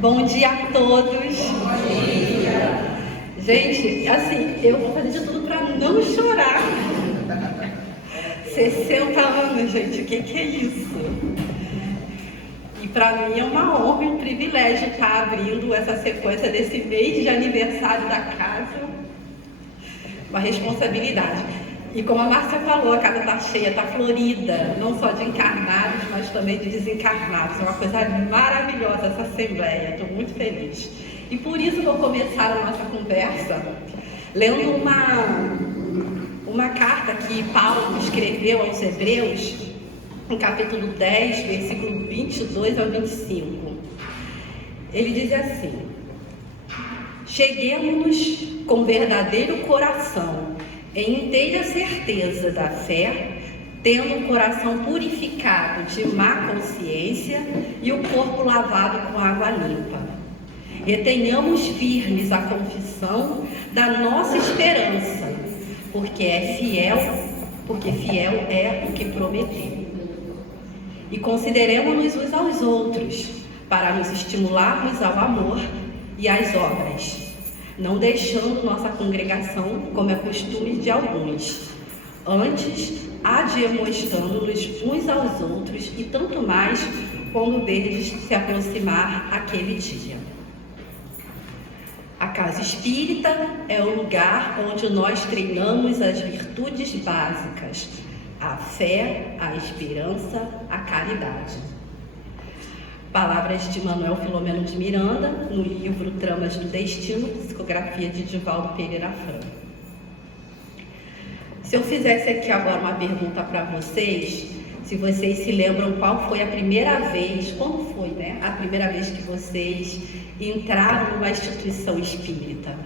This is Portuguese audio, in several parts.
Bom dia a todos. Bom dia. Gente, assim, eu vou fazer de tudo para não chorar. 60 anos, gente, o que é isso? E para mim é uma honra e um privilégio estar abrindo essa sequência desse mês de aniversário da casa. Uma responsabilidade. E como a Márcia falou, a casa está cheia, está florida, não só de encarnados, mas também de desencarnados. É uma coisa maravilhosa essa assembleia, estou muito feliz. E por isso vou começar a nossa conversa lendo uma carta que Paulo escreveu aos Hebreus, no capítulo 10, versículo 22 ao 25. Ele diz assim: cheguemos-nos com verdadeiro coração, em inteira certeza da fé, tendo o coração purificado de má consciência e o corpo lavado com água limpa. Retenhamos firmes a confissão da nossa esperança, porque fiel é o que prometeu. E consideremos-nos uns aos outros, para nos estimularmos ao amor e às obras, não deixando nossa congregação como é costume de alguns, antes admoestando-nos uns aos outros, e tanto mais quando deles se aproximar aquele dia. A casa espírita é o lugar onde nós treinamos as virtudes básicas: a fé, a esperança, a caridade. Palavras de Manuel Filomeno de Miranda, no livro Tramas do Destino, psicografia de Divaldo Pereira Franco. Se eu fizesse aqui agora uma pergunta para vocês, se vocês se lembram qual foi a primeira vez, quando foi, né? A primeira vez que vocês entraram numa instituição espírita?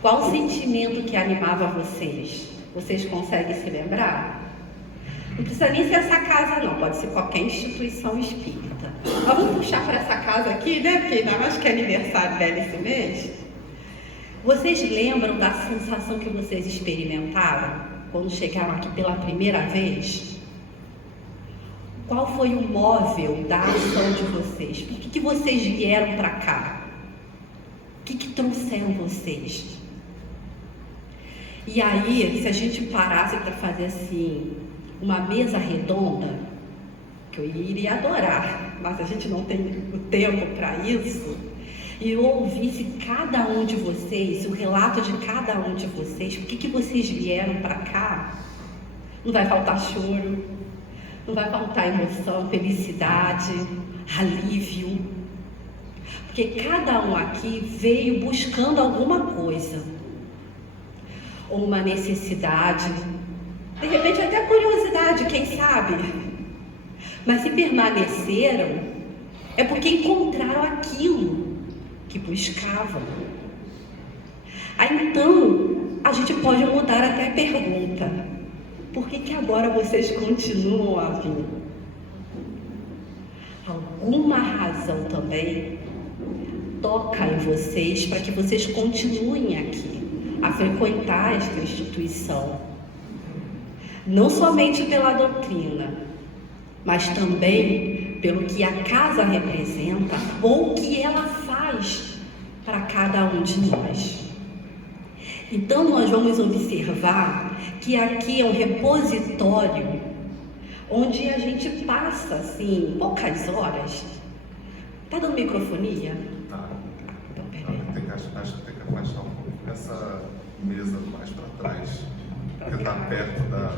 Qual o sentimento que animava vocês? Vocês conseguem se lembrar? Não precisa nem ser essa casa não, pode ser qualquer instituição espírita. Mas vamos puxar para essa casa aqui, né? Porque ainda mais que é aniversário dela esse mês. Vocês lembram da sensação que vocês experimentaram quando chegaram aqui pela primeira vez? Qual foi o móvel da ação de vocês? Por que vocês vieram para cá? O que trouxeram vocês? E aí, se a gente parasse para fazer assim, uma mesa redonda, que eu iria adorar, mas a gente não tem o tempo para isso, e eu ouvisse cada um de vocês, o relato de cada um de vocês, por que vocês vieram para cá, não vai faltar choro, não vai faltar emoção, felicidade, alívio, porque cada um aqui veio buscando alguma coisa, ou uma necessidade, de repente até curiosidade, quem sabe? Mas se permaneceram, é porque encontraram aquilo que buscavam. Aí então, a gente pode mudar até a pergunta: por que agora vocês continuam a vir? Alguma razão também toca em vocês para que vocês continuem aqui, a frequentar esta instituição. Não somente pela doutrina, mas também pelo que a casa representa ou o que ela faz para cada um de nós. Então nós vamos observar que aqui é um repositório onde a gente passa assim poucas horas. Tá dando microfonia? Tá. Então, peraí. Acho que tem que afastar um pouco essa mesa mais para trás, porque está perto da.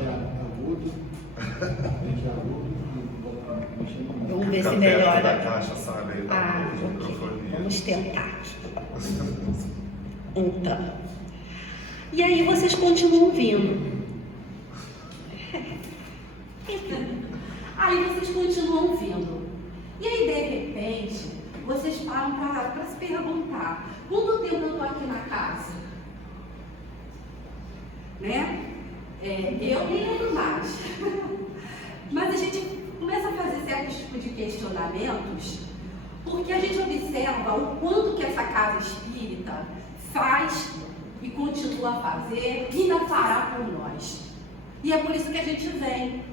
Vamos ver Tá se perto melhora. da caixa, sabe? Aí tá Ok. microfonia. Vamos tentar. Então. E aí vocês continuam vindo. Aí vocês continuam vindo. E aí, de repente, vocês param para se perguntar: quanto tempo eu estou aqui na casa? Né? Eu me lembro mais. Mas a gente começa a fazer certos tipos de questionamentos, porque a gente observa o quanto que essa casa espírita faz e continua a fazer e ainda fará por nós. E é por isso que a gente vem,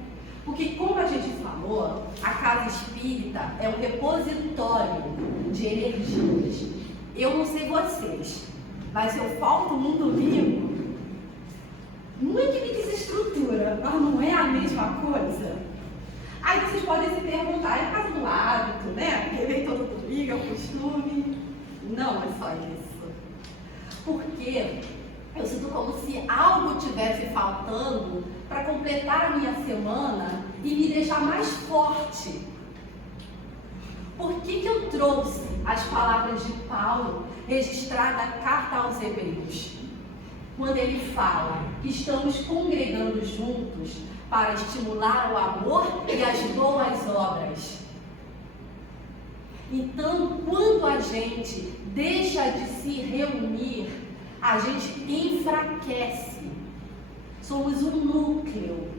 Porque, como a gente falou, a casa espírita é um repositório de energias. Eu não sei vocês, mas eu falto num domingo, não é que me desestrutura, mas não é a mesma coisa. Aí vocês podem se perguntar, é por causa do hábito, né? Porque vem todo domingo, é o costume. Não é só isso. Porque eu sinto como se algo estivesse faltando para completar a minha semana e me deixar mais forte. Por que eu trouxe as palavras de Paulo registradas na carta aos Hebreus? Quando ele fala que estamos congregando juntos para estimular o amor e as boas obras. Então, quando a gente deixa de se reunir, a gente enfraquece. Somos um núcleo.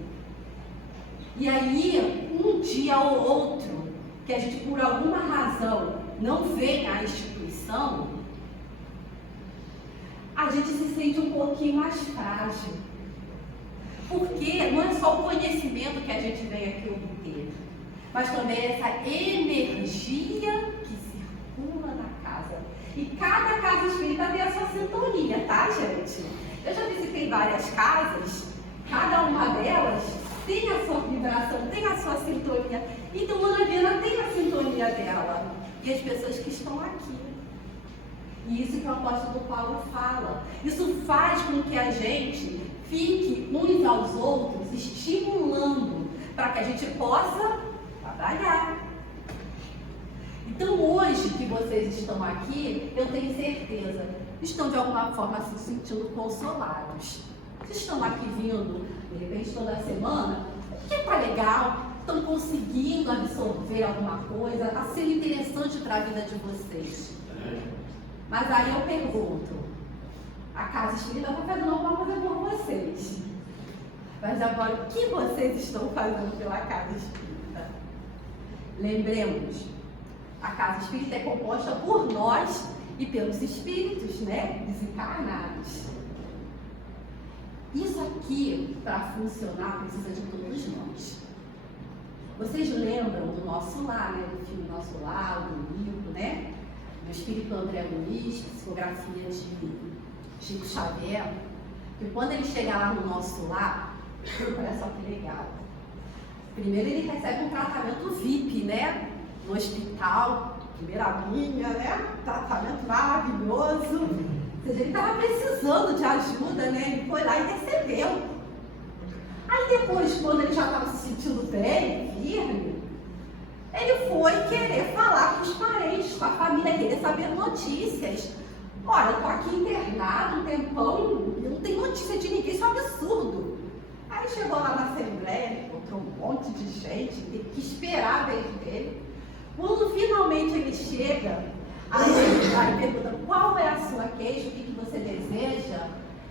E aí, um dia ou outro, que a gente por alguma razão não vem à instituição, a gente se sente um pouquinho mais frágil. Porque não é só o conhecimento que a gente vem aqui obter, mas também essa energia que circula na casa. E cada casa espírita tem a sua sintonia, tá, gente? Eu já visitei várias casas, cada uma delas tem a sua vibração, tem a sua sintonia. Então, Ana Viana tem a sintonia dela e as pessoas que estão aqui. E isso que o apóstolo Paulo fala. Isso faz com que a gente fique uns aos outros estimulando para que a gente possa trabalhar. Então, hoje que vocês estão aqui, eu tenho certeza, estão de alguma forma se sentindo consolados. Vocês estão aqui vindo, de repente, toda semana, porque está legal, estão conseguindo absorver alguma coisa, está sendo interessante para a vida de vocês. Mas aí eu pergunto, a casa espírita está fazendo alguma coisa por vocês. Mas agora, o que vocês estão fazendo pela casa espírita? Lembremos, a casa espírita é composta por nós e pelos espíritos, né? Desencarnados. Isso aqui, para funcionar, precisa de todos nós. Vocês lembram do Nosso Lar, né? Do filme Nosso Lar, do livro, né? Do espírito André Luiz, psicografia de Chico Xavier, que quando ele chegar lá no Nosso Lar, olha só que legal. Primeiro ele recebe um tratamento VIP, né? No hospital, primeira linha, né? Tratamento maravilhoso. Ou seja, ele estava precisando de ajuda, né? Ele foi lá e recebeu. Aí depois, quando ele já estava se sentindo bem, firme, ele foi querer falar com os parentes, com a família, querer saber notícias. Olha, eu estou aqui internado um tempão, eu não tenho notícia de ninguém, isso é um absurdo. Aí chegou lá na Assembleia, encontrou um monte de gente, teve que esperar a vez dele. Quando finalmente ele chega, aí pergunta, qual é a sua queixa, o que você deseja?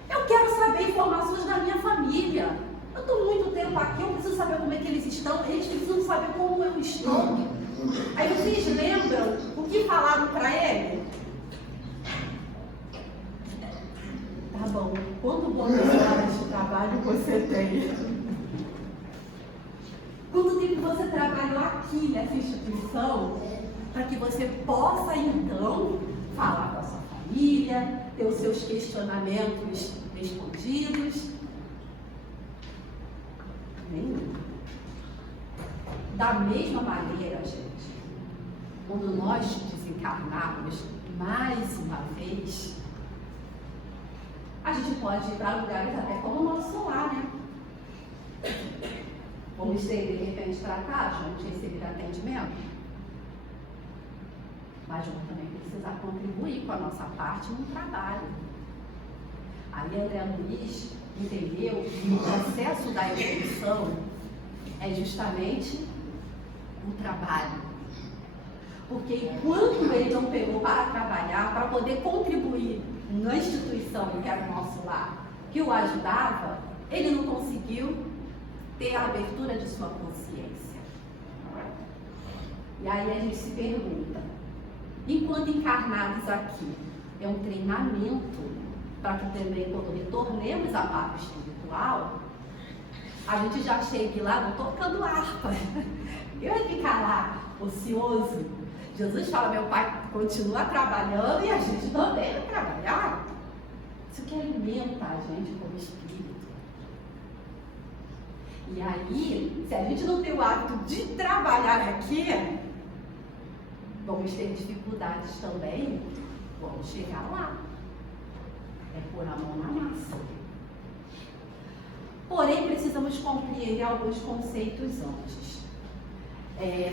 Eu quero saber informações da minha família. Eu estou muito tempo aqui, eu preciso saber como é que eles estão, eles precisam saber como eu estou. Aí vocês lembram o que falaram para ele? Tá bom, quanto horas de trabalho você tem? Quanto tempo você trabalhou aqui nessa instituição para que você possa, então, falar com a sua família, ter os seus questionamentos respondidos? Nenhum. Da mesma maneira, gente, quando nós desencarnarmos mais uma vez, a gente pode ir para lugares até como o Nosso Lar, né? Vamos ter, de repente, para casa, vamos receber atendimento. Mas vamos também precisar contribuir com a nossa parte no trabalho. Aí André Luiz entendeu que o processo da evolução é justamente o trabalho. Porque enquanto ele não pegou para trabalhar, para poder contribuir na instituição que era o Nosso Lar, que o ajudava, ele não conseguiu ter a abertura de sua consciência. E aí a gente se pergunta, enquanto encarnados aqui, é um treinamento para que também, quando retornemos à parte espiritual, a gente já chegue lá não tocando harpa. Eu ia ficar lá, ocioso. Jesus fala, meu Pai continua trabalhando e a gente também vai trabalhar. Isso que alimenta a gente como espírito. E aí, se a gente não tem o hábito de trabalhar aqui, vamos ter dificuldades também, vamos chegar lá. É pôr a mão na massa. Porém, precisamos compreender alguns conceitos antes.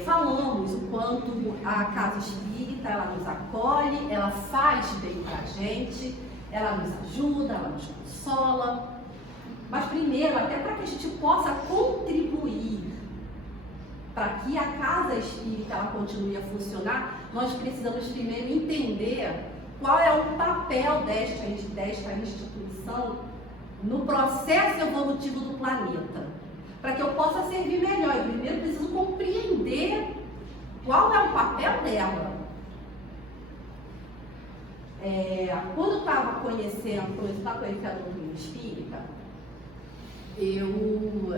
Falamos o quanto a casa espírita, ela nos acolhe, ela faz bem pra gente, ela nos ajuda, ela nos consola. Mas primeiro, até para que a gente possa contribuir para que a casa espírita ela continue a funcionar, nós precisamos primeiro entender qual é o papel desta instituição no processo evolutivo do planeta. Para que eu possa servir melhor, eu primeiro preciso compreender qual é o papel dela. Quando eu estava conhecendo o movimento espírita, eu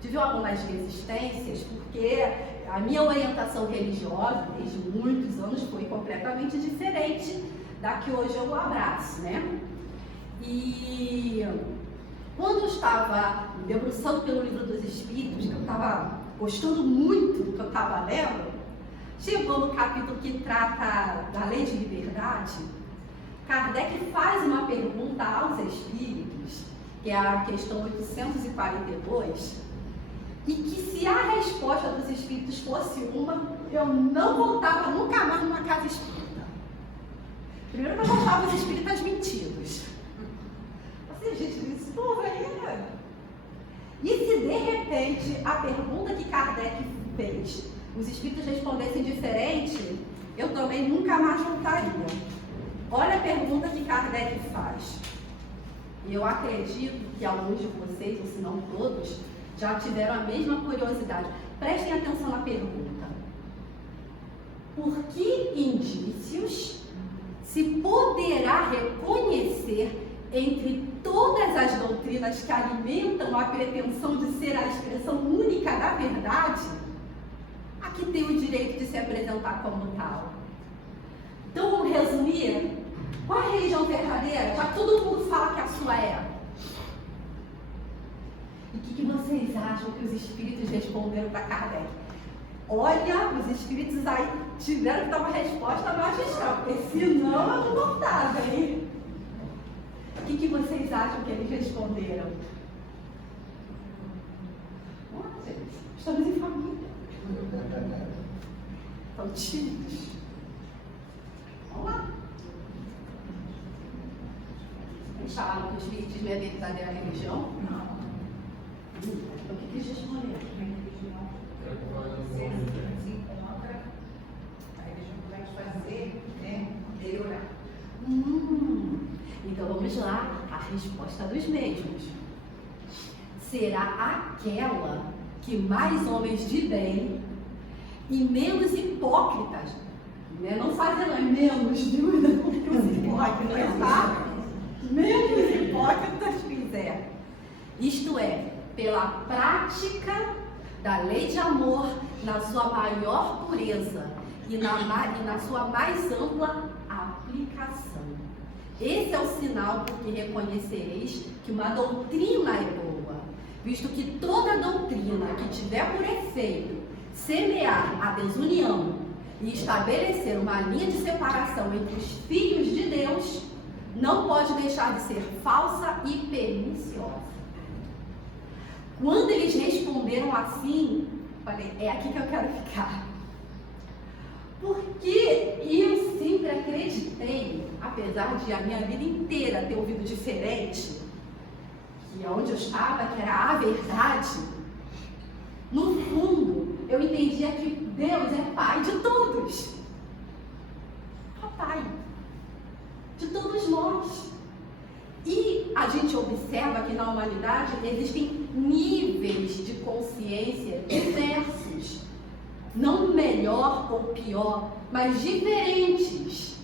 tive algumas resistências, porque a minha orientação religiosa, desde muitos anos, foi completamente diferente da que hoje eu abraço, né? E quando eu estava me debruçando pelo Livro dos Espíritos, que eu estava gostando muito do que eu estava lendo, chegou no capítulo que trata da lei de liberdade, Kardec faz uma pergunta aos espíritos, que é a questão 842, e que se a resposta dos espíritos fosse uma, eu não voltava nunca mais numa casa espírita. Primeiro que eu achava os espíritas mentidos. Assim, gente, isso povo aí, né? E se de repente a pergunta que Kardec fez, os espíritos respondessem diferente, eu também nunca mais voltaria. Olha a pergunta que Kardec faz. E eu acredito que alguns de vocês, ou se não todos, já tiveram a mesma curiosidade. Prestem atenção na pergunta. Por que indícios se poderá reconhecer entre todas as doutrinas que alimentam a pretensão de ser a expressão única da verdade, a que tem o direito de se apresentar como tal? Então, vamos resumir. Qual é a religião verdadeira? Já todo mundo fala que a sua é. E o que vocês acham que os espíritos responderam para Kardec? Olha, os espíritos aí tiveram que dar uma resposta magistral, porque senão eu não voltava, hein? O que vocês acham que eles responderam? Nossa, gente, estamos em família. Estão tímidos. Vamos lá. Eles falaram que o espiritismo é a verdadeira religião? Não. Então o que eles responderam? Se encontra, a religião vai fazer, né? Melhorar. Então vamos lá, a resposta dos mesmos. Será aquela que mais homens de bem e menos hipócritas, né? Não fazem menos de os hipócritas, tá? Menos hipócritas fizer. Isto é, pela prática da lei de amor na sua maior pureza e na sua mais ampla aplicação. Esse é o sinal por que reconhecereis que uma doutrina é boa, visto que toda doutrina que tiver por efeito semear a desunião e estabelecer uma linha de separação entre os filhos de Deus, não pode deixar de ser falsa e perniciosa. Quando eles responderam assim, falei, é aqui que eu quero ficar. Porque eu sempre acreditei, apesar de a minha vida inteira ter ouvido diferente, que onde eu estava, que era a verdade, no fundo, eu entendia que Deus é Pai de todos. Papai de todos nós. E a gente observa que na humanidade existem níveis de consciência diversos. Não melhor ou pior, mas diferentes.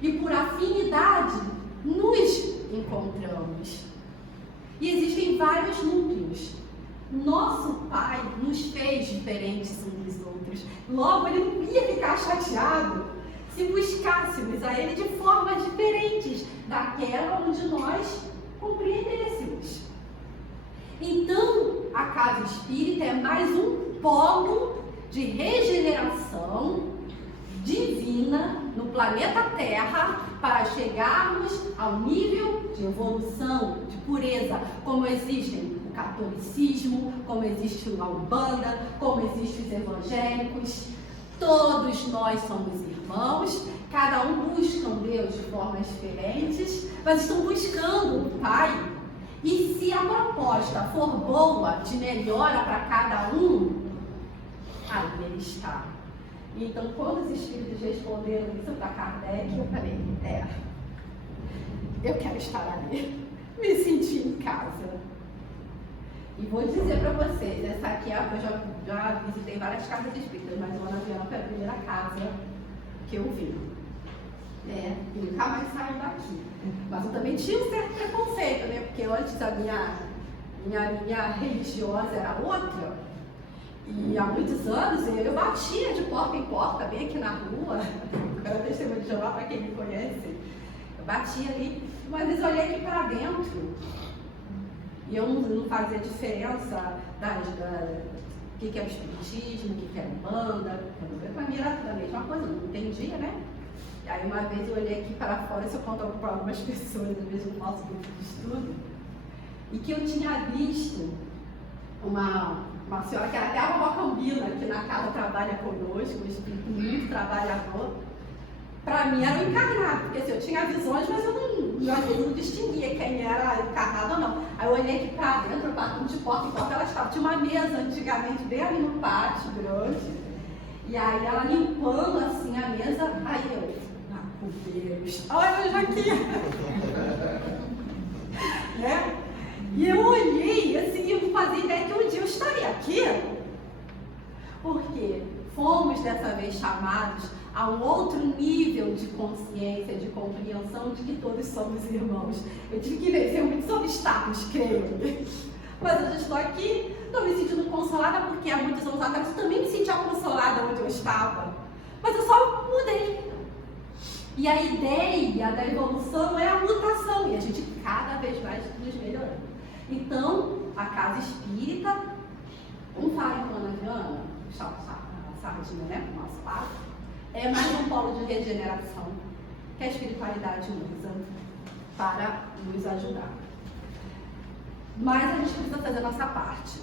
E por afinidade nos encontramos. E existem vários núcleos. Nosso Pai nos fez diferentes uns dos outros. Logo, Ele não ia ficar chateado se buscássemos a Ele de formas diferentes daquela onde nós compreendêssemos. Então, a casa espírita é mais um polo de regeneração divina no planeta Terra para chegarmos ao nível de evolução, de pureza, como existem o catolicismo, como existe a Umbanda, como existem os evangélicos. Todos nós somos irmãos, cada um busca um Deus de formas diferentes, mas estão buscando o Pai. E se a proposta for boa, de melhora para cada um, aí Ele está. Então, quando os espíritos responderam isso para Kardec, eu falei, eu quero estar ali, me sentir em casa. E vou dizer para vocês, essa aqui, eu já visitei várias casas espíritas, mas o Ana Viana foi a primeira casa que eu vi. E nunca mais saio daqui. Mas eu também tinha um certo preconceito, né? Porque antes a minha linha religiosa era outra. E há muitos anos eu batia de porta em porta, bem aqui na rua. Eu testemunho de Jeová, para quem me conhece. Eu batia ali, uma vez eu olhei aqui para dentro. E eu não fazia diferença o que era o espiritismo, o que era Umbanda. Para mim era tudo a mesma coisa, eu não entendia, né? E aí uma vez eu olhei aqui para fora, isso eu conto para algumas pessoas, às vezes no nosso grupo de estudo, e que eu tinha visto uma senhora que era até a vovó Cambina, que na casa trabalha conosco, um espírito muito trabalhador. Para mim era um encarnado, porque assim, eu tinha visões, mas eu não distinguia quem era encarnado ou não. Aí eu olhei aqui para dentro, batendo de porta em porta, ela estava. Tinha uma mesa antigamente bem ali no pátio, grande, e aí ela limpando assim a mesa, aí eu, meu Deus, olha já aqui! Né? E eu olhei assim, eu não fazia ideia que um dia eu estaria aqui, porque fomos dessa vez chamados a um outro nível de consciência, de compreensão de que todos somos irmãos. Eu tive que vencer muitos obstáculos, creio. Mas eu já estou aqui, estou me sentindo consolada, porque há muitos anos atrás eu também me sentia consolada onde eu estava. Mas eu só mudei. E a ideia da evolução é a mutação, e a gente cada vez mais nos melhorando. Então, a casa espírita, vamos falar então, Ana Viana, sardinha, né, o nosso pai, é mais um polo de regeneração que a espiritualidade usa para nos ajudar. Mas a gente precisa fazer a nossa parte.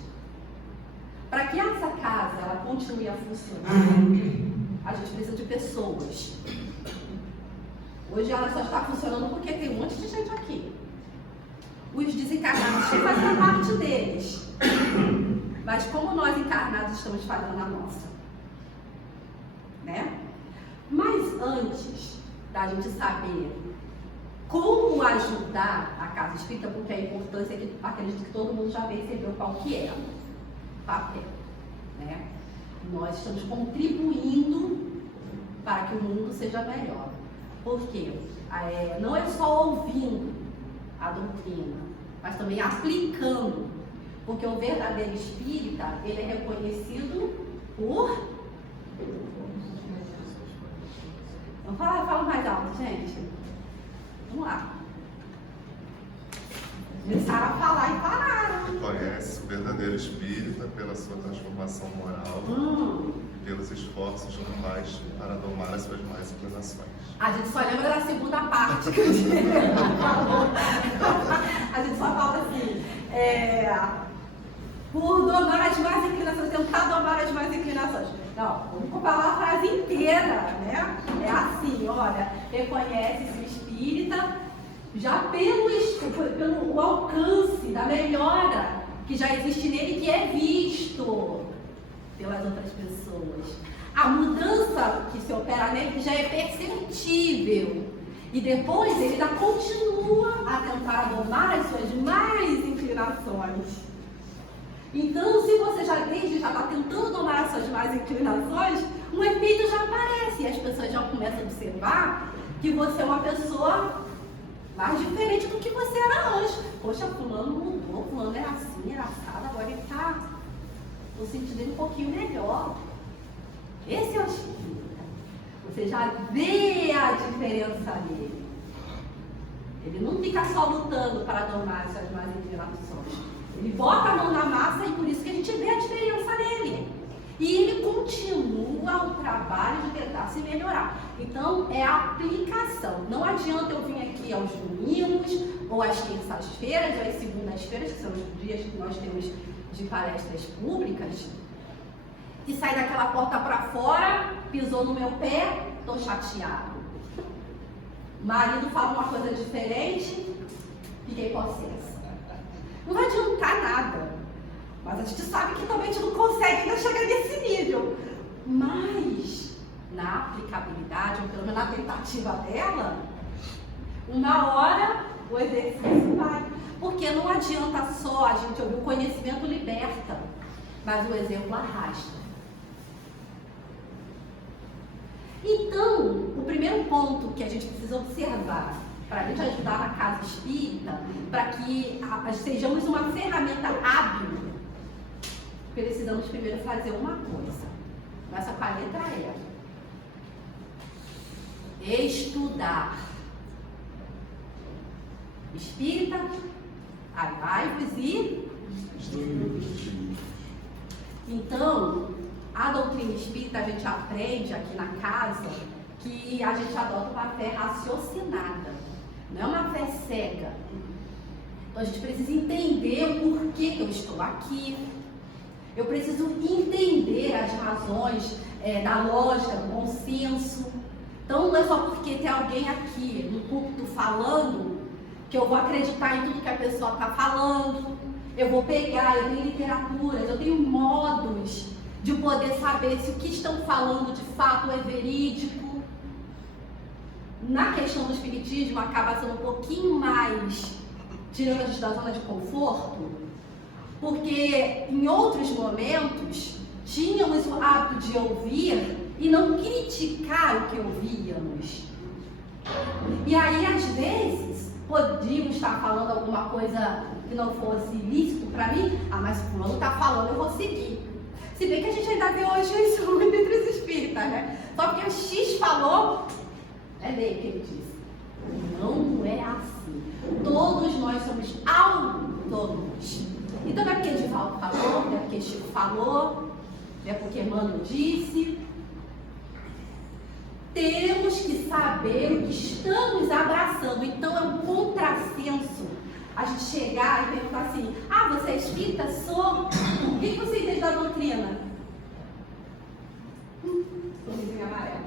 Para que essa casa ela continue a funcionar, a gente precisa de pessoas. Hoje ela só está funcionando porque tem um monte de gente aqui. Os desencarnados têm que fazer a parte deles. Mas como nós encarnados estamos fazendo a nossa? Né? Mas antes da gente saber como ajudar a casa espírita, porque a importância é que acredito que todo mundo já percebeu qual que é o papel. Né? Nós estamos contribuindo para que o mundo seja melhor. Por quê? Não é só ouvindo a doutrina, mas também aplicando. Porque o verdadeiro espírita, ele é reconhecido por... Fala mais alto, gente. Vamos lá. Começaram a falar e pararam. Conhece o verdadeiro espírita pela sua transformação moral, pelos esforços do mais para domar as suas más inclinações. A gente só lembra da segunda parte que o Diego falou. A gente só fala assim, por domar as más inclinações, tentar domar as más inclinações. Não, vamos falar a frase inteira, né? É assim, olha, reconhece-se o espírita já pelo alcance da melhora que já existe nele, que é visto pelas outras pessoas. A mudança que se opera nele já é perceptível. E depois ele ainda continua a tentar domar as suas más inclinações. Então, se você já está tentando domar as suas más inclinações, um efeito já aparece. E as pessoas já começam a observar que você é uma pessoa mais diferente do que você era antes. Poxa, fulano mudou. falou, fulano era assim, era assado, agora ele está no sentido dele um pouquinho melhor. Esse é o espírita. Você já vê a diferença nele. Ele não fica só lutando para domar essas más inclinações. Ele bota a mão na massa e por isso que a gente vê a diferença nele. E ele continua o trabalho de tentar se melhorar. Então, é a aplicação. Não adianta eu vir aqui aos domingos, ou às terças-feiras, ou às segundas-feiras, que são os dias que nós temos de palestras públicas, e sair daquela porta para fora, pisou no meu pé, estou chateado. Marido fala uma coisa diferente, fiquei possessa. Não vai adiantar nada. Mas a gente sabe que também a gente não consegue ainda chegar nesse nível. Mas, na aplicabilidade, ou pelo menos na tentativa dela, uma hora o exercício vai. Porque não adianta só a gente ouvir, o conhecimento liberta, mas o exemplo arrasta. Então, o primeiro ponto que a gente precisa observar para a gente ajudar na casa espírita, para que sejamos uma ferramenta hábil, precisamos primeiro fazer uma coisa. Começa com a letra E. Estudar. Espírita, amai-vos e estudem. Então, a doutrina espírita a gente aprende aqui na casa que a gente adota uma fé raciocinada, não é uma fé cega. Então a gente precisa entender o porquê que eu estou aqui. Eu preciso entender as razões da lógica, do bom senso. Então não é só porque tem alguém aqui no púlpito falando que eu vou acreditar em tudo que a pessoa está falando. Eu vou pegar, eu tenho literaturas, eu tenho modos de poder saber se o que estão falando de fato é verídico. Na questão do espiritismo acaba sendo um pouquinho mais tirando a gente da zona de conforto, porque em outros momentos tínhamos o hábito de ouvir e não criticar o que ouvíamos. E aí, às vezes, podíamos estar falando alguma coisa que não fosse lícito para mim. Ah, mas o fulano está falando, eu vou seguir. Se bem que a gente ainda vê hoje isso muito entre os espíritas, né? Só porque o X falou, é lei que ele disse. Não é assim. Todos nós somos autônomos. Então não é porque Edivaldo falou, não é porque Chico falou, não é porque Mano disse. Temos que saber o que estamos abraçando. Então é um contrassenso a gente chegar e perguntar assim: ah, você é espírita? Sou. O que você entende da doutrina? Sorrisinho amarelo.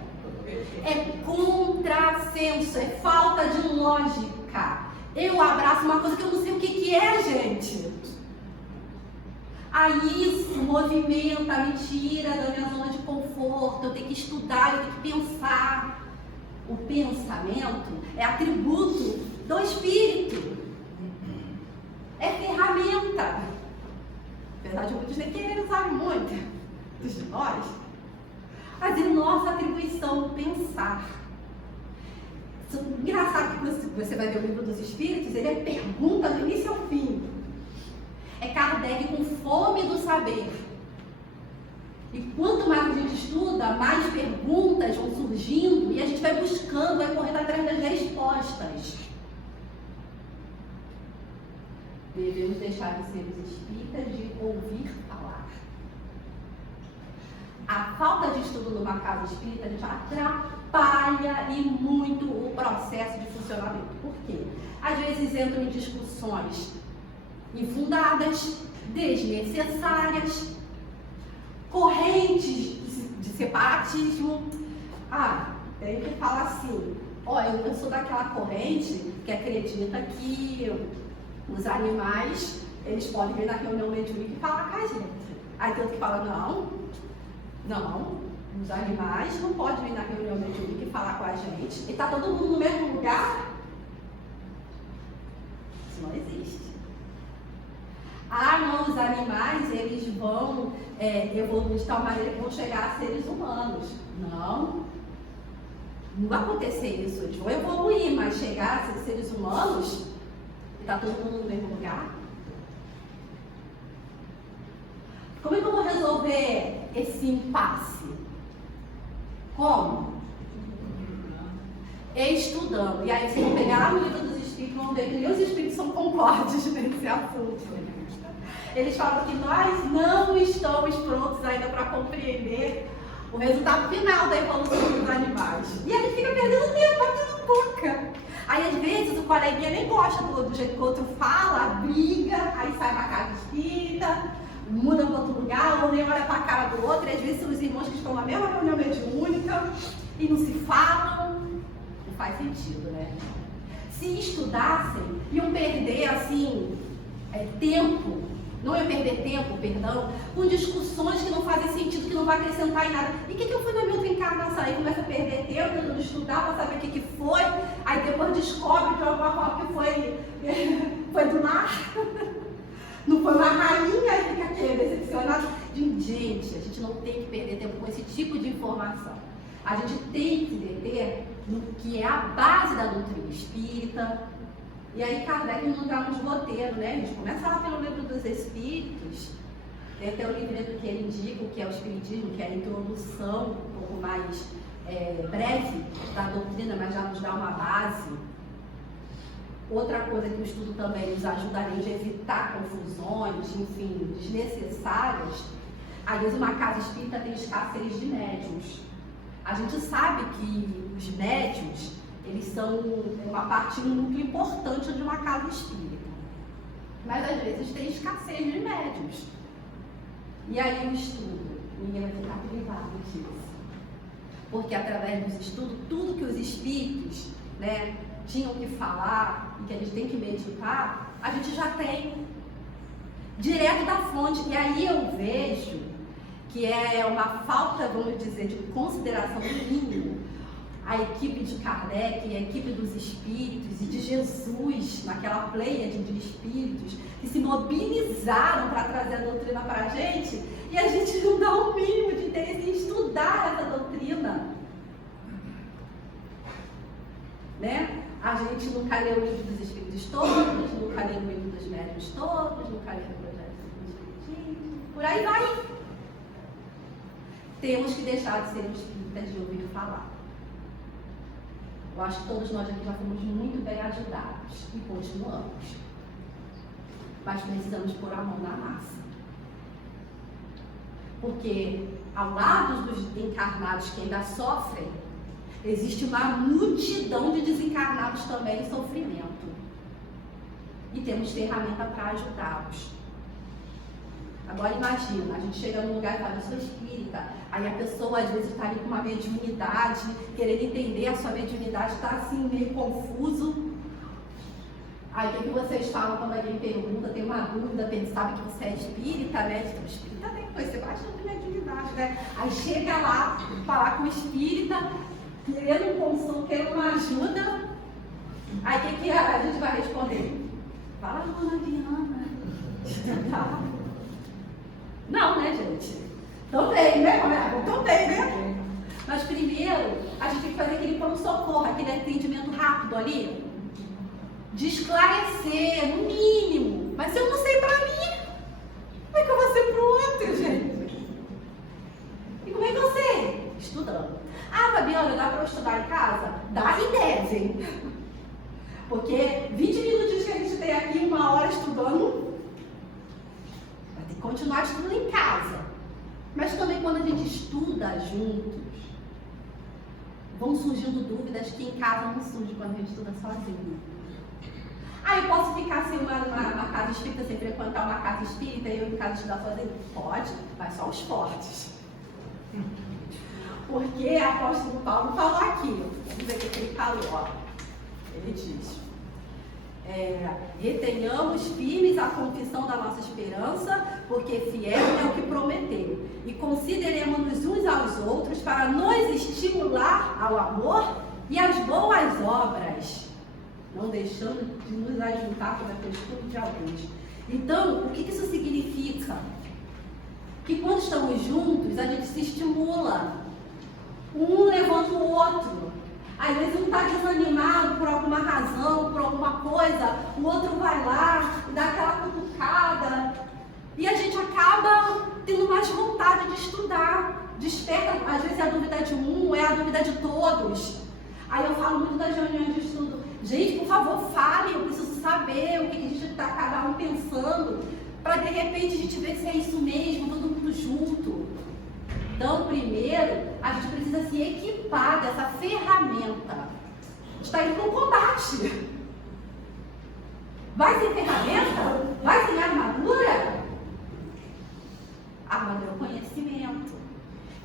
É contrassenso, é falta de lógica. Eu abraço uma coisa que eu não sei o que é, gente. Aí isso movimenta, me tira da minha zona de conforto. Eu tenho que estudar, eu tenho que pensar. O pensamento é atributo do espírito. É ferramenta. Apesar de muitos nem quererem usar muito de nós. Mas é nossa atribuição pensar. Engraçado que você vai ver o livro dos Espíritos, ele é pergunta do início ao fim. É Kardec com fome do saber. E quanto mais a gente estuda, mais perguntas vão surgindo e a gente vai buscando, vai correndo atrás das respostas. Devemos deixar de ser os espíritas de ouvir falar. A falta de estudo numa casa espírita, a gente atrapalha e muito o processo de funcionamento. Por quê? Às vezes entram em discussões infundadas, desnecessárias, correntes de separatismo. Ah, tem que falar assim: olha, eu sou daquela corrente que acredita que os animais, eles podem vir na reunião mediúnica e falar com a gente. Aí tem outro que fala: não, os animais não podem vir na reunião mediúnica e falar com a gente. E está todo mundo no mesmo lugar? Isso não existe. Ah, não, os animais, eles vão evoluir de tal maneira que vão chegar a seres humanos. Não vai acontecer isso. Eles vão evoluir, mas chegar a ser seres humanos, e está todo mundo no mesmo lugar? Como é que eu vou resolver esse impasse? Como? Estudando. E aí vocês vão pegar lá no livro dos Espíritos e vão ver que nem os Espíritos são concordes nesse assunto. Eles falam que nós não estamos prontos ainda para compreender o resultado final da evolução dos animais. E a gente fica perdendo tempo batendo boca. Aí às vezes o coleguinha nem gosta do jeito que o outro fala, briga, aí sai pra casa espírita, muda para outro lugar, ou nem olha pra cara do outro, e às vezes são os irmãos que estão na mesma reunião mediúnica e não se falam. Não faz sentido, né? Se estudassem, iam perder assim, tempo. Não ia perder tempo, perdão, com discussões que não fazem sentido, que não vai acrescentar em nada. E o que eu fui na minha outra encarnação? Aí começa a perder tempo, tentando estudar para saber o que foi, aí depois descobre de alguma forma que foi do mar, não foi uma rainha, aí fica aqui decepcionado. Gente, a gente não tem que perder tempo com esse tipo de informação. A gente tem que deter no que é a base da doutrina espírita. E aí Kardec não dá um roteiro, né? A gente começa lá pelo livro dos Espíritos, tem até o livreto que ele indica, o que é o Espiritismo, que é a introdução um pouco mais breve da doutrina, mas já nos dá uma base. Outra coisa que o estudo também nos ajuda além de evitar confusões, enfim, desnecessárias. Às vezes uma casa espírita tem escassez de médiuns. A gente sabe que os médiuns, eles são uma parte muito importante de uma casa espírita. Mas às vezes tem escassez de médiuns. E aí o estudo, ninguém vai ficar privado disso. Porque através dos estudos, tudo que os espíritos, né, tinham que falar e que a gente tem que meditar, a gente já tem direto da fonte. E aí eu vejo que é uma falta, vamos dizer, de consideração do mínimo. A equipe de Kardec, a equipe dos espíritos e de Jesus, naquela pleiade de espíritos, que se mobilizaram para trazer a doutrina para a gente, e a gente não dá o mínimo de interesse em estudar essa doutrina. Né? A gente nunca leu o livro dos espíritos todos, nunca leu o livro dos médiuns todos, nunca leu o projeto dos espiritismo, por aí vai. Temos que deixar de ser espíritas de ouvir falar. Eu acho que todos nós aqui já fomos muito bem ajudados e continuamos. Mas precisamos pôr a mão na massa. Porque ao lado dos encarnados que ainda sofrem, existe uma multidão de desencarnados também em sofrimento. E temos ferramenta para ajudá-los. Agora imagina, a gente chega num lugar e fala, eu sou espírita, aí a pessoa às vezes está ali com uma mediunidade, querendo entender a sua mediunidade, está assim meio confuso. Aí o que vocês falam quando alguém pergunta, tem uma dúvida, sabe que você é espírita, né? Então, espírita tem que conhecer bastante mediunidade, né? Aí chega lá, falar com o espírita, querendo um consolo, querendo uma ajuda. Aí o que a gente vai responder? Fala, dona Diana. Não, né, gente? Também, né? Também, né? Mas primeiro, a gente tem que fazer aquele pronto-socorro, aquele atendimento rápido ali, de esclarecer, no mínimo. Mas se eu não sei pra mim, como é que eu vou ser pro outro, gente? E como é que eu sei? Estudando. Ah, Fabiana, dá pra eu estudar em casa? Dá e deve. Porque 20 minutinhos que a gente tem aqui, 1 hora estudando, continuar estudando em casa, mas também quando a gente estuda juntos, vão surgindo dúvidas que em casa não surgem quando a gente estuda sozinho. Ah, eu posso ficar sem uma casa espírita, sem frequentar uma casa espírita e eu em casa estudar sozinho? Pode, mas só os fortes. Porque a apóstolo Paulo falou aqui, vamos ver o que ele falou, ó. Ele diz: retenhamos firmes a confissão da nossa esperança, porque fiel é o que prometeu, e consideremos-nos uns aos outros para nos estimular ao amor e às boas obras, não deixando de nos ajuntar com a costume de alguns. Então, o que isso significa? Que quando estamos juntos, a gente se estimula, um levanta o outro. Às vezes um está desanimado por alguma razão, por alguma coisa, o outro vai lá, dá aquela cutucada, E a gente acaba tendo mais vontade de estudar. Desperta, às vezes, a dúvida de um, é a dúvida de todos. Aí eu falo muito das reuniões de estudo. Gente, por favor, fale, eu preciso saber o que a gente está cada um pensando, para de repente a gente ver se é isso mesmo, todo mundo junto. Então, primeiro, a gente precisa se equipar dessa ferramenta. Está indo para um combate. Vai sem ferramenta? Vai sem armadura? Armadura é o conhecimento.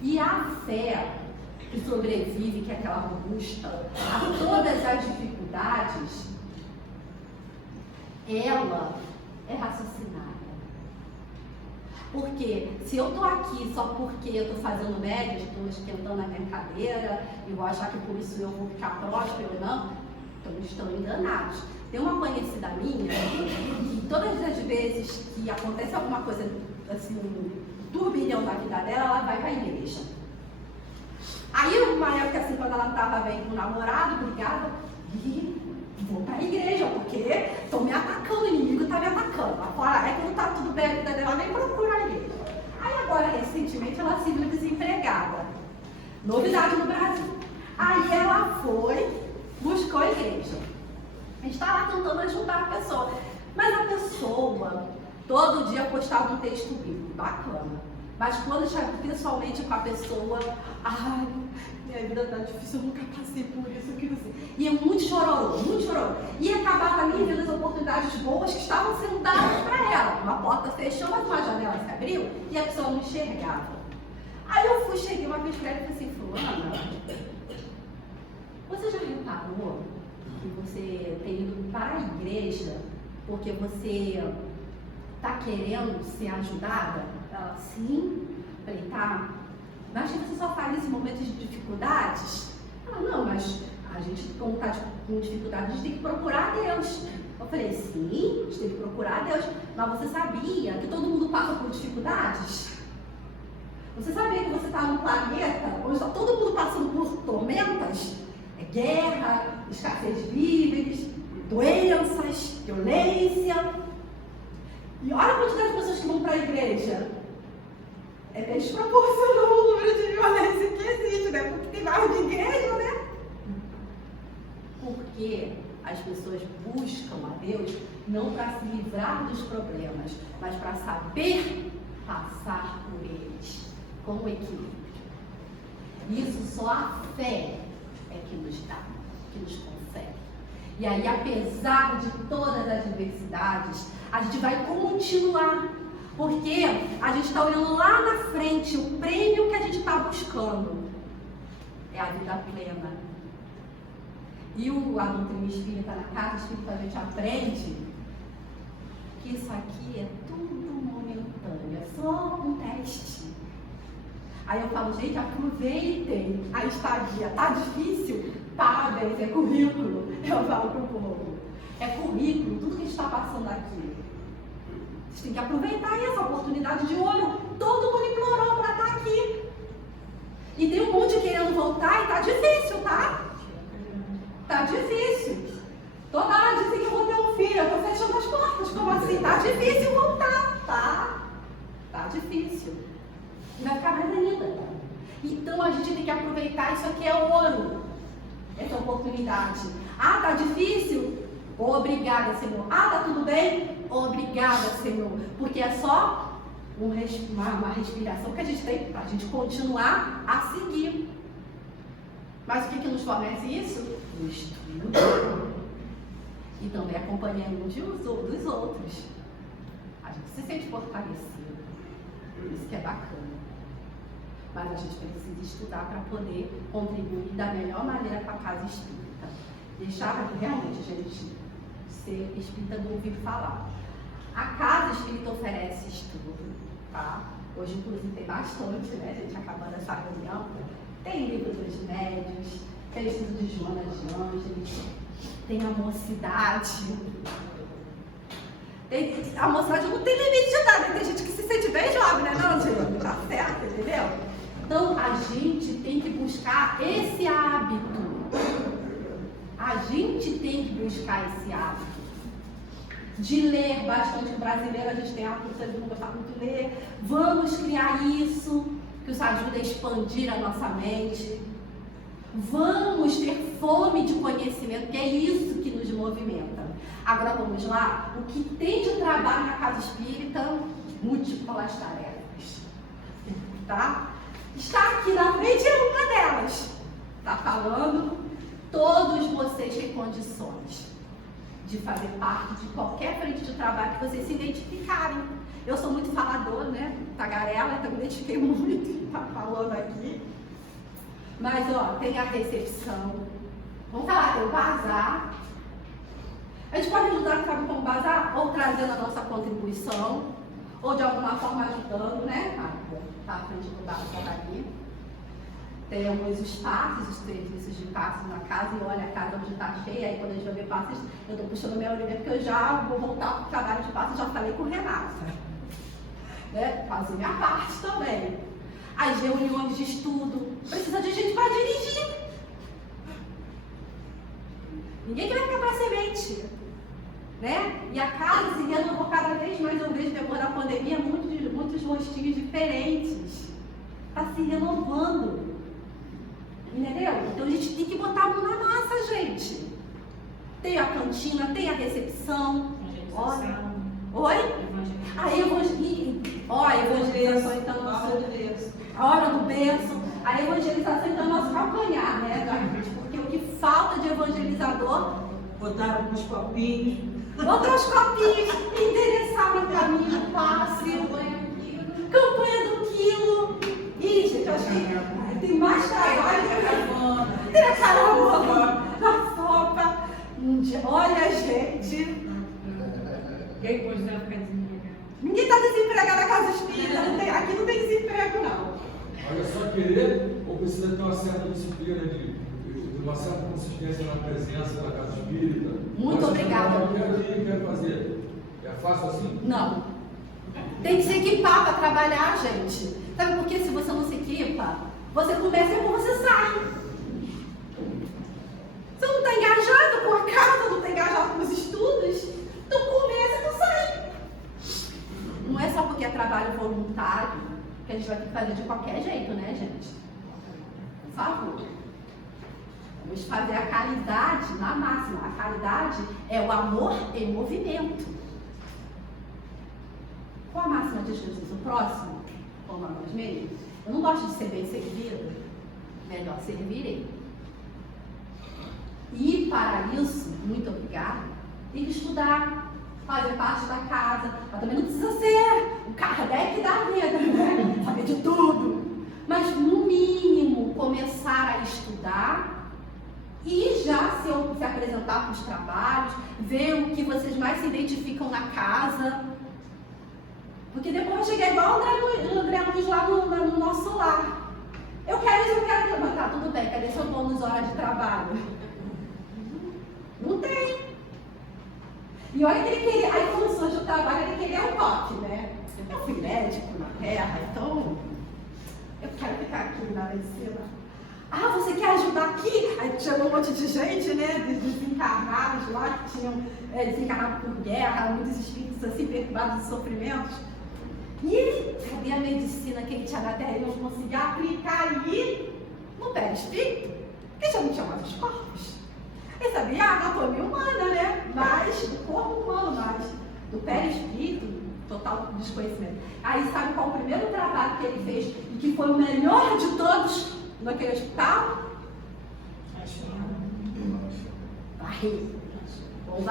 E a fé que sobrevive, que é aquela robusta, a todas as dificuldades, ela é raciocinada. Porque se eu estou aqui só porque eu estou fazendo média, estou esquentando a minha cadeira e vou achar que por isso eu vou ficar próspero ou não, então estão enganados. Tem uma conhecida minha que todas as vezes que acontece alguma coisa assim, um turbilhão da vida dela, ela vai para a igreja. Aí, uma época assim, quando ela estava bem com o namorado, brigada, e vou para a igreja, porque estão me atacando, o inimigo está me atacando. Agora, é que não está tudo bem, a vida dela nem procura a igreja. Aí agora, recentemente, ela se viu desempregada. Novidade no Brasil. Aí ela foi, buscou a igreja. A gente está lá tentando ajudar a pessoa. Mas a pessoa, todo dia postava um texto bíblico, bacana. Mas quando chega pessoalmente com a pessoa, ai, minha vida tá difícil, eu nunca passei por isso, que não sei. E é muito chororô, muito chororô. E acabar também vendo as oportunidades boas que estavam sendo dadas para ela. Uma porta fechou, mas uma janela se abriu e a pessoa não enxergava. Aí eu cheguei uma vez para ela e falei assim, fulana, você já reparou que você tem ido para a igreja porque você está querendo ser ajudada? Ela, sim. Falei, tá. Mas você só faz nesse momento de dificuldades? Ela, não, mas a gente, como está com dificuldade, a gente tem que procurar a Deus. Eu falei, sim, a gente tem que procurar a Deus. Mas você sabia que todo mundo passa por dificuldades? Você sabia que você está num planeta onde está todo mundo passando por tormentas? É guerra, escassez de víveres, doenças, violência. E olha a quantidade de pessoas que vão para a igreja. É desproporcional o número de violência que existe, né? Porque tem mais de igreja, né? Porque as pessoas buscam a Deus não para se livrar dos problemas, mas para saber passar por eles com equilíbrio. Isso só a fé é que nos dá, que nos concede. E aí, apesar de todas as adversidades, a gente vai continuar, porque a gente está olhando lá na frente, o prêmio que a gente está buscando é a vida plena. E a doutrina espírita, na casa espírita, a gente aprende que isso aqui é tudo momentâneo, é só um teste. Aí eu falo, gente, aproveitem a estadia, tá difícil? Parabéns, é currículo. Eu falo pro povo, é currículo, tudo que a gente está passando aqui. Vocês têm que aproveitar essa oportunidade de ouro. Todo mundo implorou para estar aqui. E tem um monte querendo voltar e tá difícil, tá? Tá difícil. Toda hora dizem que eu vou ter um filho, eu tô fechando as portas. Como assim? Tá difícil voltar, tá? Tá difícil. E vai ficar mais ainda. Então a gente tem que aproveitar, isso aqui é ouro. Essa oportunidade. Ah, tá difícil? Obrigada, Senhor. Ah, tá tudo bem? Obrigada, Senhor. Porque é só uma respiração que a gente tem para a gente continuar a seguir. Mas o que nos fornece isso? O estudo. E também a companhia dos outros. A gente se sente fortalecido. Isso que é bacana. Mas a gente precisa estudar para poder contribuir da melhor maneira com a casa espírita. Deixar realmente a gente ser espírita do ouvir falar. A casa espírita oferece estudo, tá? Hoje, inclusive, tem bastante, né? A gente acabando essa reunião. Tem livro dos médios, tem estudo de Joana de Ângeles, tem a mocidade. A mocidade não tem limite de idade, tem gente que se sente bem jovem, né, não, gente? Tá certo, entendeu? Então, a gente tem que buscar esse hábito. A gente tem que buscar esse hábito. de ler bastante. O brasileiro, a gente tem a cultura de não gostar muito de ler. Vamos criar isso, que nos ajuda a expandir a nossa mente. Vamos ter fome de conhecimento, que é isso que nos movimenta. Agora vamos lá, o que tem de trabalho na casa espírita, múltiplas tarefas, tá? Está aqui na frente é uma delas. Está falando, todos vocês têm condições de fazer parte de qualquer frente de trabalho que vocês se identificarem. Eu sou muito falador, né? Tagarela, então me identifiquei muito em estar falando aqui. Mas, ó, tem a recepção. Vamos falar, tem o bazar. A gente pode ajudar, sabe como bazar? Ou trazendo a nossa contribuição, ou de alguma forma ajudando, né? Tá à frente do bazar aqui. Temos os passes, os serviços de passes na casa, e olha a casa onde está cheia, aí quando a gente vai ver passes, eu estou puxando minha orelha, porque eu já vou voltar para o trabalho de passes, já falei com o Renato. Né? Fazer minha parte também. As reuniões de estudo, precisa de gente para dirigir. Ninguém quer ficar para semente. Né? E a casa se renovou cada vez mais, eu vejo depois da pandemia, muitos rostinhos diferentes. Está se renovando. Entendeu? Então a gente tem que botar a mão na massa, gente. Tem a cantina, tem a recepção. Olha. Oi? A evangelização então a hora do berço. A evangelização então é nosso calcanhar, né? Porque o que falta de evangelizador, Botaram alguns copinhos. botar os copinhos, interessar no caminho, passe, campanha do quilo. Ih, gente, eu acho que tem mais trabalho. Tem a caravana, a sopa. Olha, gente. Quem pode dar ficar desempregado? Ninguém está desempregado na casa espírita. Aqui não tem desemprego, não. Olha, só querer ou precisa ter uma certa disciplina, de uma certa consistência na presença da casa espírita? Muito obrigada. Eu quero ir, quero fazer. É fácil assim? Não. Tem que se equipar para trabalhar, gente. Sabe por quê? Se você não se equipa, você começa e depois você sai. Você não está engajado com a casa, não está engajado com os estudos, tu começa e tu sai. Não é só porque é trabalho voluntário que a gente vai ter que fazer de qualquer jeito, né, gente? Por favor. Vamos fazer a caridade na máxima. A caridade é o amor em movimento. Qual a máxima de Jesus? O próximo, como a nós mesmos. Eu não gosto de ser bem servido, melhor servirei. E para isso, muito obrigada, tem que estudar, fazer parte da casa. Mas também não precisa ser o Kardec da vida, né? Saber de tudo. Mas no mínimo começar a estudar e já se apresentar para os trabalhos, ver o que vocês mais se identificam na casa. Porque depois vai chegar igual o André Luiz lá no nosso lar. Eu quero isso, eu quero aquilo. Mas tá, tudo bem, cadê seu bônus hora de trabalho? Não tem. E olha que ele queria, aí quando surge o trabalho, ele queria o toque, né? Eu fui médico na terra, então eu quero ficar aqui na medicina. Ah, você quer ajudar aqui? Aí chegou um monte de gente, né? Desencarnados lá, que tinham desencarnado por guerra, muitos espíritos assim, perturbados de sofrimentos. E cadê a medicina que ele tinha na terra? Ele não conseguia aplicar ali no perispírito, porque já não tinha mais os corpos. Ele sabia a anatomia humana, né? Mas do corpo humano, mas do perispírito, total desconhecimento. Aí sabe qual o primeiro trabalho que ele fez e que foi o melhor de todos naquele hospital? Varrer. Vamos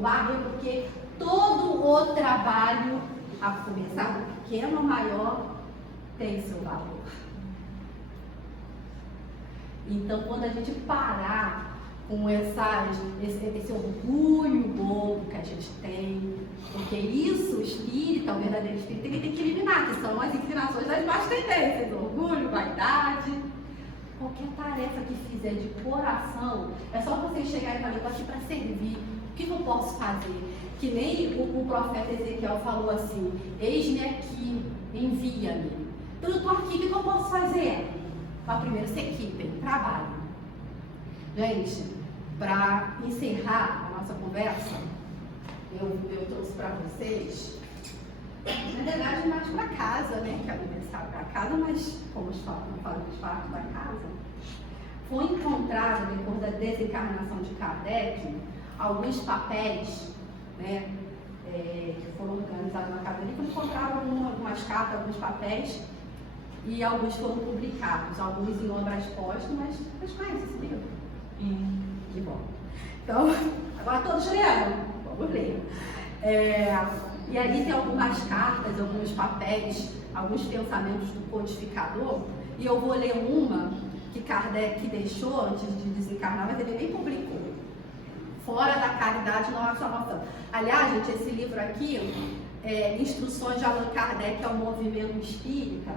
varrer, porque todo o trabalho, a começar do pequeno ao maior, tem seu valor. Então, quando a gente parar com esse orgulho bobo que a gente tem, porque isso, o espírito, o verdadeiro espírito, ele tem que eliminar, que são as inclinações das más tendências, orgulho, vaidade. Qualquer tarefa que fizer de coração, é só você chegar e falar, eu estou aqui para servir, o que eu posso fazer? Que nem o profeta Ezequiel falou assim, eis-me aqui, envia-me. Então eu estou aqui, o que eu posso fazer? Mas primeiro se equipem, trabalhem. Gente, para encerrar a nossa conversa, eu trouxe para vocês, na verdade, mais para casa, né? Que é aniversário para casa, mas como falamos parte da casa, foi encontrado, depois da desencarnação de Kardec, alguns papéis, né? Que foram organizados na casa dele, que encontraram algumas cartas, alguns papéis, e alguns foram publicados, alguns em obras póstumas. Vocês conhecem esse livro? Que bom. Então, agora todos leram, vamos ler. E aí tem algumas cartas, alguns papéis, alguns pensamentos do codificador, e eu vou ler uma que Kardec deixou antes de desencarnar, mas ele nem publicou. Fora da caridade não há salvação. Aliás, gente, esse livro aqui, Instruções de Allan Kardec ao Movimento Espírita,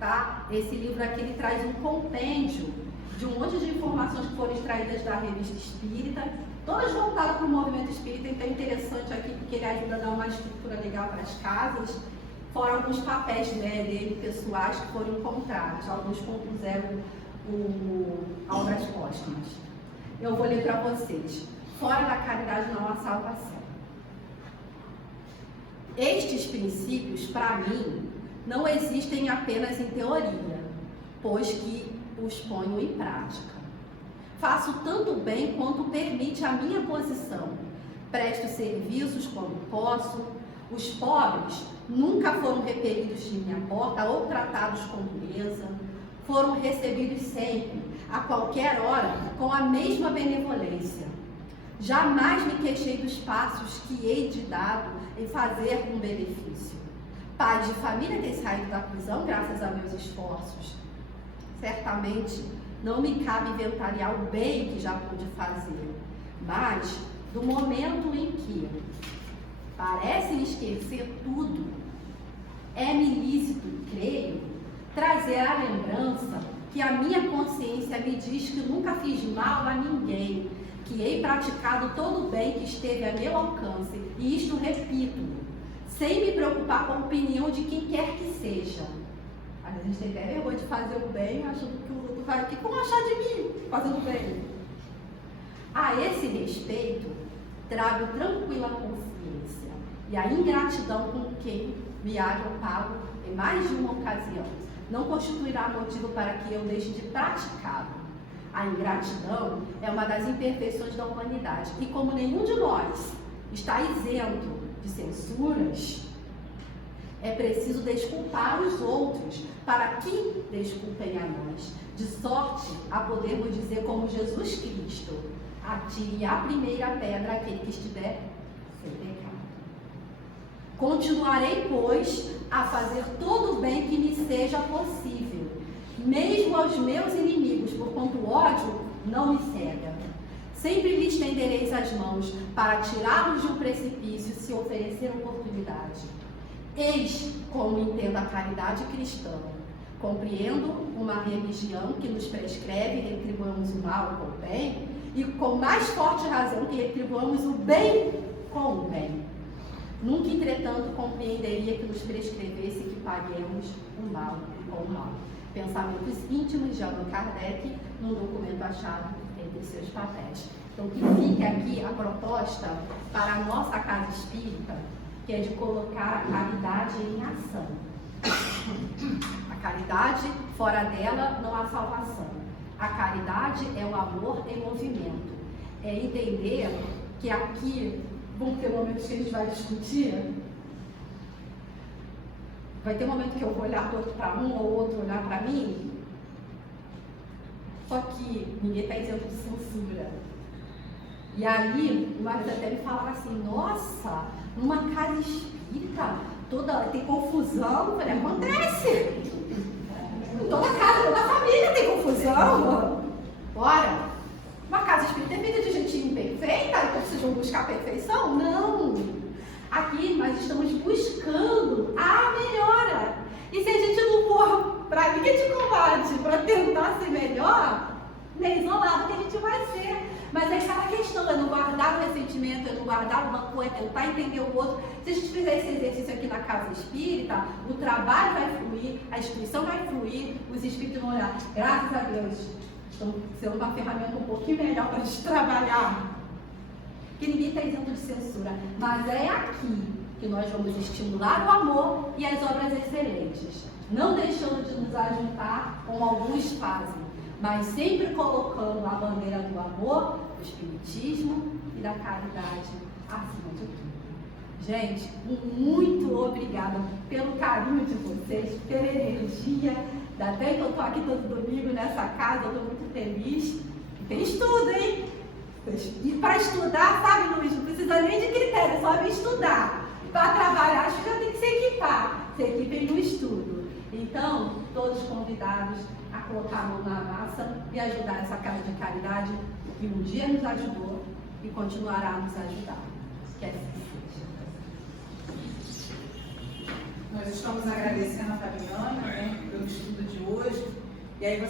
tá? Esse livro aqui, ele traz um compêndio de um monte de informações que foram extraídas da Revista Espírita, todas voltadas para o movimento espírita. Então é interessante aqui porque ele ajuda a dar uma estrutura legal para as casas, fora alguns papéis, né, dele pessoais que foram encontrados, alguns compuseram obras póstumas. Eu vou ler para vocês. Fora da caridade não há salvação. Estes princípios, para mim, não existem apenas em teoria, pois que os ponho em prática. Faço tanto bem quanto permite a minha posição. Presto serviços quando posso. Os pobres nunca foram repelidos de minha porta ou tratados com dureza. Foram recebidos sempre, a qualquer hora, com a mesma benevolência. Jamais me queixei dos passos que hei de dado em fazer um benefício. Pais de família têm saído da prisão graças a meus esforços. Certamente não me cabe inventariar o bem que já pude fazer, mas do momento em que parecem esquecer tudo, é-me lícito, creio, trazer à lembrança que a minha consciência me diz que nunca fiz mal a ninguém, que hei praticado todo o bem que esteve a meu alcance, e isto repito, sem me preocupar com a opinião de quem quer que seja. Às vezes a gente tem até vergonha de fazer o bem, achando que o outro vai aqui, como achar de mim fazendo bem? A esse respeito, trago tranquila consciência e a ingratidão com quem me haja pago em mais de uma ocasião não constituirá motivo para que eu deixe de praticá-lo. A ingratidão é uma das imperfeições da humanidade e como nenhum de nós está isento de censuras, é preciso desculpar os outros para que desculpem a nós, de sorte a podermos dizer como Jesus Cristo: atire a primeira pedra aquele que estiver sem pecado. Continuarei, pois, a fazer todo o bem que me seja possível, mesmo aos meus inimigos, porquanto o ódio não me cega. Sempre lhe estendereis as mãos para tirá-los de um precipício se oferecer oportunidade. Eis como entendo a caridade cristã. Compreendo uma religião que nos prescreve que retribuamos o mal com o bem, e com mais forte razão que retribuamos o bem com o bem. Nunca, entretanto, compreenderia que nos prescrevesse que paguemos o mal com o mal. Pensamentos íntimos de Allan Kardec, num documento achado entre seus papéis. Então, que fique aqui a proposta para a nossa casa espírita, que é de colocar a caridade em ação. A caridade, fora dela, não há salvação. A caridade é o amor em movimento. É entender que aqui, vão ter momentos que a gente vai discutir, vai ter um momento que eu vou olhar torto para um ou outro olhar para mim, só que ninguém está isento de censura. E aí, o marido até me falava assim: nossa, numa casa espírita, tem confusão. Eu falei: acontece! Toda casa, toda família tem confusão. Bora! Uma casa espírita é feita de gente imperfeita, então precisam buscar a perfeição? Não! Aqui nós estamos buscando a melhora. E se a gente não for para a linha de combate, para tentar ser melhor, nem isolado que a gente vai ser. Mas aí cada questão é não guardar o ressentimento, é não guardar o rancor, é tentar entender o outro. Se a gente fizer esse exercício aqui na casa espírita, o trabalho vai fluir, a instituição vai fluir, os espíritos vão olhar. Graças a Deus, estão sendo uma ferramenta um pouquinho melhor para a gente trabalhar. que ninguém está isento de censura, mas é aqui que nós vamos estimular o amor e as obras excelentes, não deixando de nos ajuntar como alguns fazem, mas sempre colocando a bandeira do amor, do espiritismo e da caridade acima de tudo. Gente, muito obrigada pelo carinho de vocês, pela energia. Até que eu estou aqui todo domingo nessa casa, eu estou muito feliz. E tem estudo, hein? E para estudar, sabe, Luiz, não precisa nem de critério, só me estudar. Para trabalhar, acho que eu tenho que se equipar. Se equipem no estudo. Então, todos convidados a colocar a mão na massa e ajudar essa casa de caridade que um dia nos ajudou e continuará a nos ajudar. Que assim seja. Nós estamos agradecendo a Fabiana, né, pelo estudo de hoje. E aí